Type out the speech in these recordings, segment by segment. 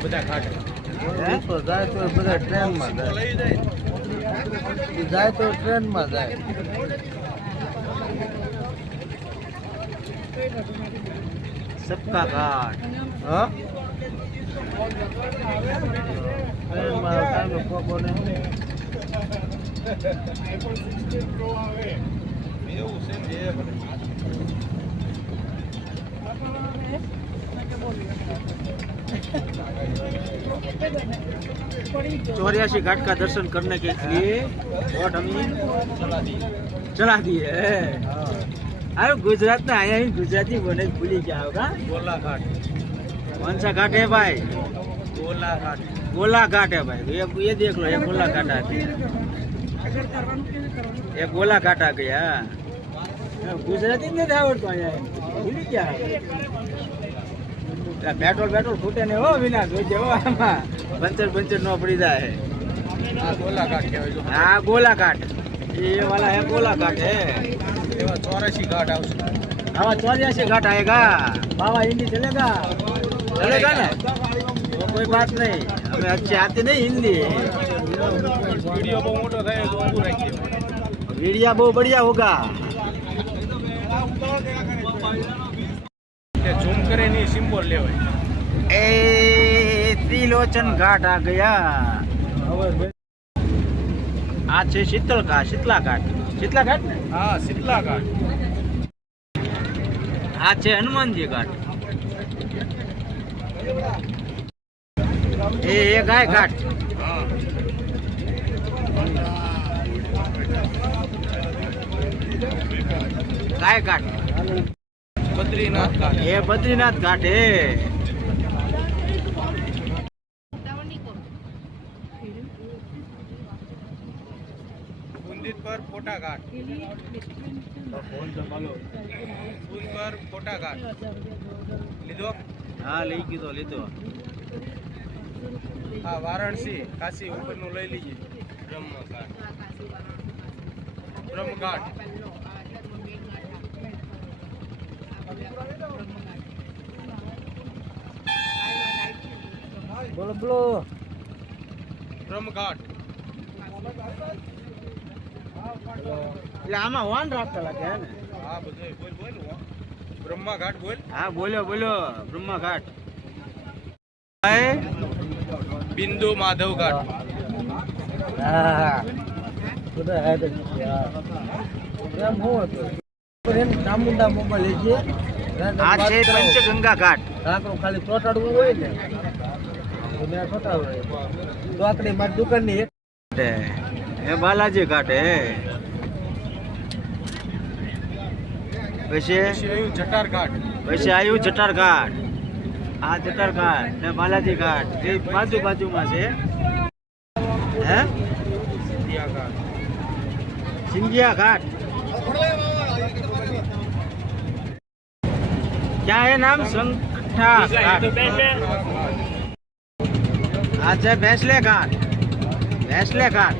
બધા તો જાય તો બધા ટ્રેનમાં જાય. જાય તો ટ્રેનમાં જાય. સબકા ઘાટ. હા? એવું છે જે. चौरासी घाट का दर्शन करने के लिए और हम चला दिए अरे गुजरात में आया ही गुजराती बोले भूल ही क्या होगा गोला घाट कौन सा घाट है भाई गोला घाट गोला घाट है भाई ये ये देख लो ये गोला घाट आ गया ये गोला घाट आ गया गुजराती नहीं था और तो आया भूल क्या પેટ્રોલ પેટ્રોલ ખૂટે ને હો વિના જોઈજે હો આમાં. પંચર પંચર નો પડી જાય. આ હા ગોલાઘાટ. એ વાલા હે ગોલાઘાટ હે. એવા ચોરાશી ઘાટ આવશે. આવા ચોર્યાસી ઘાટ આયેગા બાવા હિન્દી ચલેગા ચલેગા ને? કોઈ વાત નહીં. અમે અચ્છી આતી નહીં હિન્દી. વીડિયો બહુ મોટો થાય તો ઊંઘું રાખીએ. વિડીયા બહુ બઢિયા હોગા. જે ઝૂમ કરે ને સિમ્બોલ લેવાય. એ ત્રિલોચન ઘાટ આ ગયા. આ છે શીતળ ઘાટ શીતલા ઘાટ. શીતલા ઘાટ ને? હા શીતલા ઘાટ. આ છે હનુમાનજી ઘાટ. એ એ ગાય ઘાટ. ગાય ઘાટ. બદ્રીનાથ ઘાટ. એ બદ્રીનાથ ઘાટ હે કુંદિત પર ફોટા ઘાટ. પર ફોટા ઘાટ. લીધો? હા લઈ કીધો લીધો. હા વારાણસી કાશી ઉપરનું લઈ લીજે બ્રહ્મ ઘાટ બોલો બોલો. બ્રહ્મ ઘાટ એટલે આમાં વાન રાખતા લાગે હે ને? હા બધે બોલ બોલ હો. બ્રહ્મા ઘાટ બોલ. હા બોલ્યો બોલ્યો બ્રહ્મા ઘાટ. બિંદુ માધવ ઘાટ. હા. બધા હે. છે, એમ હું હતું. એમ ચામુંડા મોબાઈલ આ છે પંચગંગા ઘાટ. કાંકરું ખાલી ચોટાડવું હોય ને દોકડી મારી દુકાનની બાલાજી કાટે પછી? પછી આવ્યું જટાર આ જટાર ને બાલાજી ઘાટ. એ બાજુ બાજુમાં છે. હે? સિંધિયા ઘાટ. ક્યાં એ નામ? સંકઠા ઘાટ. આ છે ભેંસલે ઘાટ ભેંસલે ઘાટ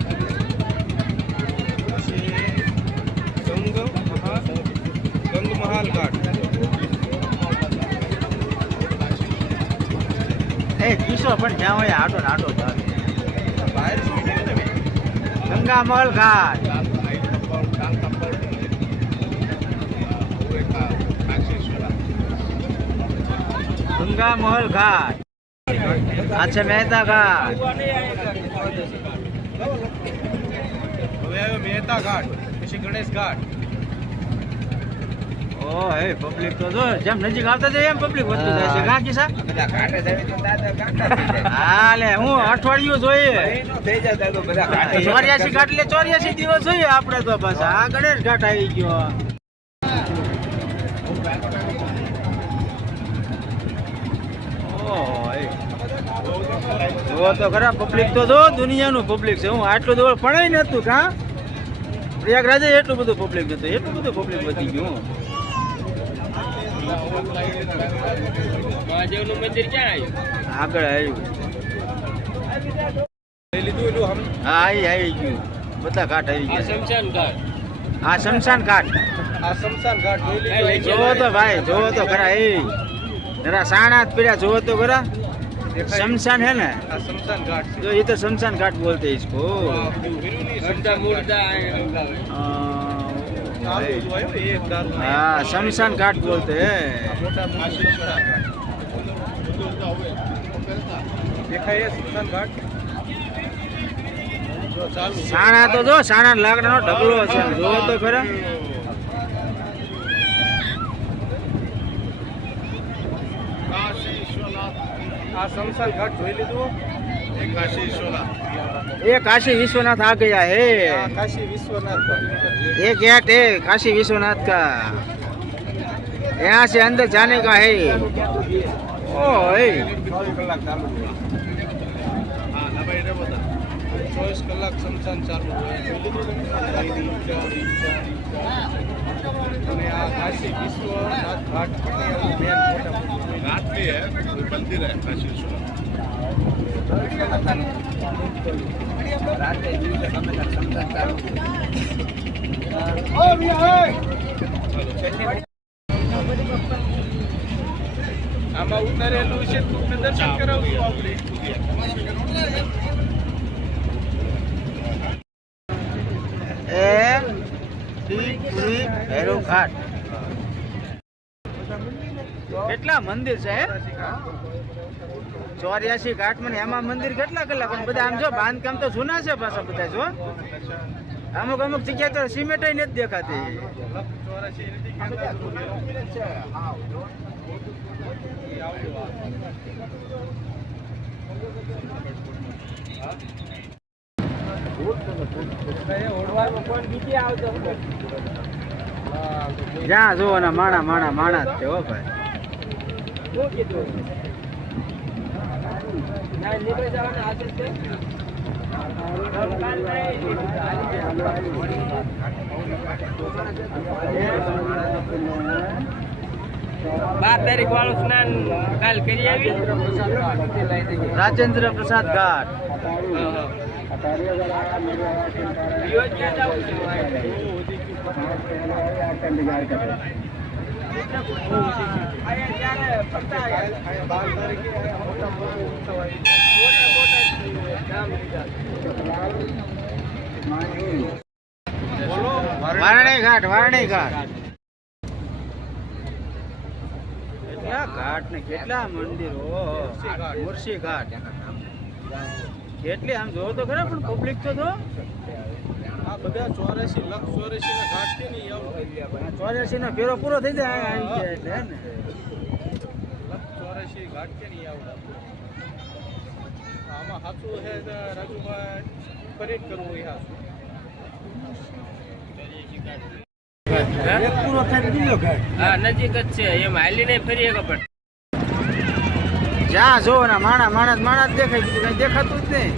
એ કિશો પણ જ્યાં હોય આટો આટો જ આવે. બહાર સ્પીડ તમે ગંગા મહલ ઘાટ ગંગા મહલ ઘાટ છે મહેતા હવે આવ્યો મહેતા ઘાટ પછી ગણેશ ઘાટ. ઓ હે પબ્લિક તો જો જેમ નજીક આવતા જાય એમ પબ્લિક વધતું જાય છે. કા કિસા બધા ઘાટે જાય તો દાદા ઘાટા હા લે હું અઠવાડિયું જોઈએ. થઈ તો બધા ઘાટ એટલે ચોર્યાસી દિવસ જોઈએ આપણે તો બસ આ ગણેશ ઘાટ આવી ગયો. એ. જુઓ તો ખરા પબ્લિક તો જો દુનિયાનું પબ્લિક છે. હું આટલું દોડ પણ નતું કા પ્રયાગરાજે એટલું બધું પબ્લિક હતું. એટલું બધું પબ્લિક વધી ગયું. મહાદેવનું મંદિર ક્યાં આગળ આવ્યું. આવ્યું લઈ લીધું એલું હમ હા આવી આવી ગયું. બધા ઘાટ આવી ગયા. શમશાન ઘાટ. હા શમશાન ઘાટ. આ શમશાન ઘાટ જોવો તો ભાઈ જોવો તો ખરા એ. જરા સાણા જ પીડ્યા જોવો તો ખરા? शमशान है ना આ શમશાન ઘાટ છે जो ये तो शमशान घाट बोलते हैं इसको આ પેલું વીરું નહીં, શમશાન ઘાટ. आ, ચાલુ જ હોય હો, એક દારૂ નહીં. हाँ शमशान घाट बोलते આ हैं મોટા મોટા શમશાન ઘાટ. દેખાય એ શમશાન ઘાટ જો ચાલુ છે. સાણા તો જો સાણા લાકડાનો ઢગલો છે જો તો ખરા આ શમશાન ઘાટ જોઈ લીધું ये काशी विश्वनाथ आ गया है આ કાશી વિશ્વનાથ ઘાટ. ये गेट है काशी विश्वनाथ का यहाँ से अंदर जाने का है ओ है ચોવીસ કલાક શમશાન ચાલુ હોય અને આ કાશી વિશ્વનાથ ઘાટ ઘાટ નહીં હે મંદિર કાશી વિશ્વનાથ આમાં ઉતારેલું છે તમને દર્શન કરાવ્યું આપણે. ભૈરવ ઘાટ કેટલા મંદિર છે? ચોર્યાસી ઘાટ મને એમાં મંદિર કેટલા પણ બધા આમ જો, બાંધકામ તો જૂના છે પાછા બધા, જો અમુક અમુક જગ્યાએ તો સિમેન્ટ નથી દેખાતી ઓળવામાં કોણ આવતો. જ્યાં જુઓ ને માણા માણા માણા જ છે હો ભાઈ. બાર તારીખ વાળું સ્નાન કાલ કરી આવી. રાજેન્દ્ર પ્રસાદ ઘાટ. તારીખે મોટા વારણી ઘાટ વારણી ઘાટ. કેટલા ઘાટ ને કેટલા મંદિરો? મુર્શી ઘાટ. કેટલી આમ જોવો તો ખરા, પણ પબ્લિક તો. આ બધા ચોરાશી લક્ષ ચોરાશી ના ઘાટ છે ને એ આવું ચોર્યાસી નો ફેરો પૂરો થઈ જાય આવી ગયા એટલે હે ને. ચોરાશી ઘાટ છે ને એ આમાં સાચું છે રાજુભાઈ ફરી જ કરવું એ હા નજીક જ છે. એમ હાલીને ફરી એક પણ જ્યાં જો માણા માણા માણસ માણા દેખાય બીજું કઈ દેખાતું જ નહીં.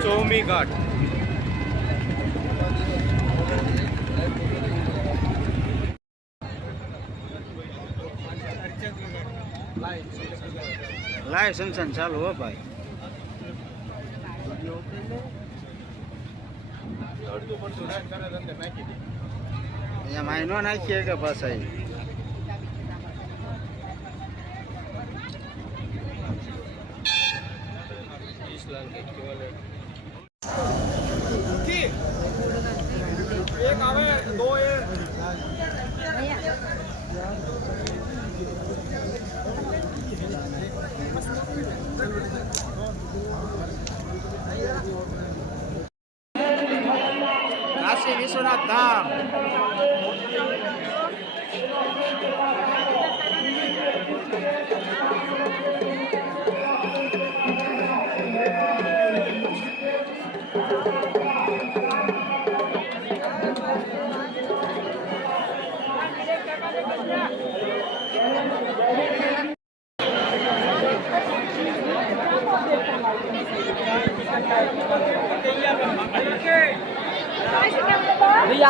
ચોમી ઘાટ લાઈવ સંસાન ચાલુ હો ભાઈ અહીંયા માયનો નાખીએ કે બસ અંદર નાખી દે અહીંયા માય નો નાખીએ કે પાછા ઈ? એક આવે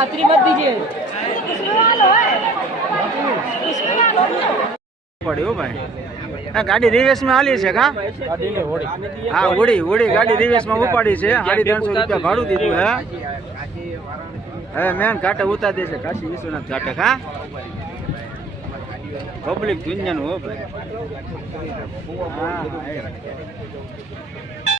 દો એ કાશી વિશ્વનાથ ધામ यात्री मत दीजिए પડ્યું ભાઈ આ ગાડી રિવેસ માં હાલી છે કા હા ઉડી ઉડી ગાડી રિવેસ માં ઉપાડી છે સાડી ત્રણસો રૂપિયા ભાડું દીધું હે હવે મેન ઘાટે ઉતાર દે છે કાશી વિશ્વનાથ ઘાટે કા પબ્લિક દુનિયાનું હો ભાઈ હા એ.